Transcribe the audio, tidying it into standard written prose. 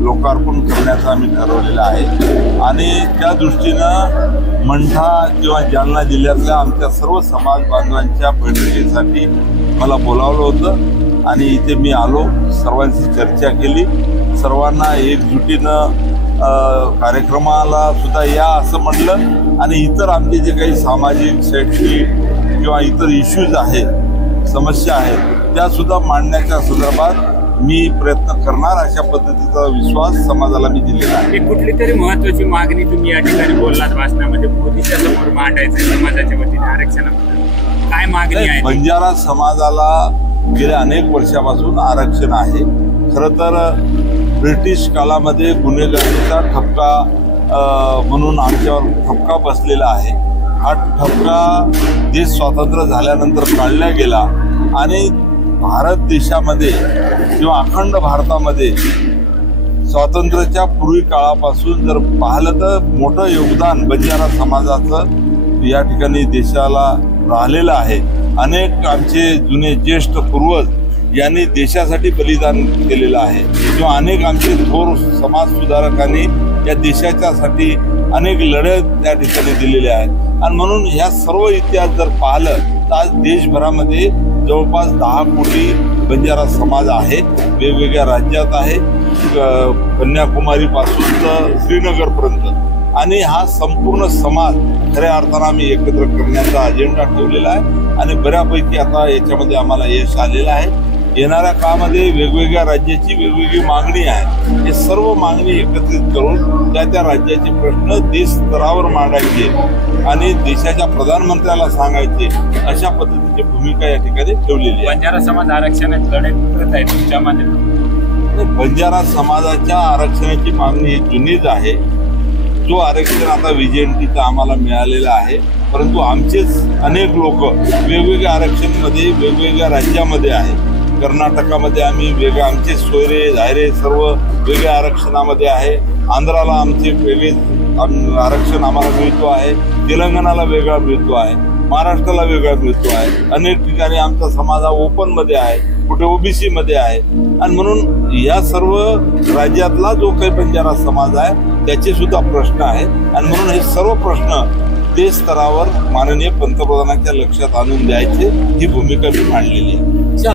लोकार्पण करण्याचं आम्ही ठरवलेलं आहे आणि त्या दृष्टीनं मंठा किंवा जालना जिल्ह्यातल्या आमच्या सर्व समाज बांधवांच्या बैठकीसाठी मला बोलावलं होतं आणि इथे मी आलो, सर्वांशी चर्चा केली, सर्वांना एकजुटीनं कार्यक्रमाला सुद्धा या असं म्हटलं आणि इतर आमचे जे काही सामाजिक, शैक्षणिक किंवा इतर इश्यूज आहेत, समस्या आहेत, त्यासुद्धा मांडण्याच्या संदर्भात मी प्रयत्न करणार अशा पद्धतीचा विश्वास समाजाला मी दिलेला आहे. कुठली तरी महत्त्वाची मागणी तुम्ही या ठिकाणी बोललात भाषणामध्ये, मोदीच्या समोर मांडायचं समाजाच्या वतीने आरक्षणाबद्दल काय मागणी आहे? बंजारा समाजाला गेल्या अनेक वर्षापासून आरक्षण आहे. खरं तर ब्रिटिश काळामध्ये गुन्हेगारीचा ठपका म्हणून आमच्यावर ठपका बसलेला आहे. हा ठपका देश स्वातंत्र्य झाल्यानंतर काढला गेला आणि भारत देशामध्ये किंवा अखंड भारतामध्ये स्वातंत्र्याच्या पूर्वी काळापासून जर पाहिलं तर मोठं योगदान बंजारा समाजाचं या ठिकाणी देशाला राहिलेलं आहे. अनेक आमचे जुने ज्येष्ठ पूर्वज यांनी देशासाठी बलिदान केलेलं आहे किंवा अनेक आमचे थोर समाजसुधारकांनी या देशाच्यासाठी अनेक लढत त्या ठिकाणी दिलेले आहेत आणि म्हणून ह्या सर्व इतिहास जर पाहिलं तर आज देशभरामध्ये जवळपास 10 कोटी बंजारा समाज आहे, वेगवेगळ्या राज्यात आहे, कन्याकुमारीपासून तर श्रीनगरपर्यंत आणि हा संपूर्ण समाज खऱ्या अर्थानं आम्ही एकत्र करण्याचा अजेंडा ठेवलेला आहे आणि बऱ्यापैकी आता याच्यामध्ये आम्हाला यश आलेलं आहे. येणाऱ्या काळामध्ये वेगवेगळ्या राज्याची वेगवेगळी मागणी आहे, हे सर्व मागणी एकत्रित करून त्या राज्याचे प्रश्न देश स्तरावर मांडायचे आणि देशाच्या प्रधानमंत्र्याला सांगायचे अशा पद्धतीची भूमिका या ठिकाणी ठेवलेली आहे. बंजारा समाज आरक्षणात लढत करत आहे तुमच्या माध्यमातून? बंजारा समाजाच्या आरक्षणाची मागणी ही जुनीच आहे. जो आरक्षण आता विजेंटीचं आम्हाला मिळालेलं आहे, परंतु आमचेच अनेक लोक वेगवेगळ्या आरक्षणमध्ये वेगवेगळ्या राज्यामध्ये आहे. कर्नाटकामध्ये आम्ही वेगळं, आमचे सोयरे धायरे सर्व वेगळ्या आरक्षणामध्ये आहे. आंध्राला आमचे वेगळे आरक्षण आम्हाला मिळतो आहे, तेलंगणाला वेगळा मिळतो आहे, महाराष्ट्राला वेगळा मिळतो आहे. अनेक ठिकाणी आमचा समाज हा ओपनमध्ये आहे, कुठे ओबीसी मध्ये आहे आणि म्हणून या सर्व राज्यातला जो काही बंजारा समाज आहे त्याचे सुद्धा प्रश्न आहेत आणि म्हणून हे सर्व प्रश्न देश स्तरावर माननीय पंतप्रधानांच्या लक्षात आणून द्यायचे ही भूमिका मी मांडलेली आहे.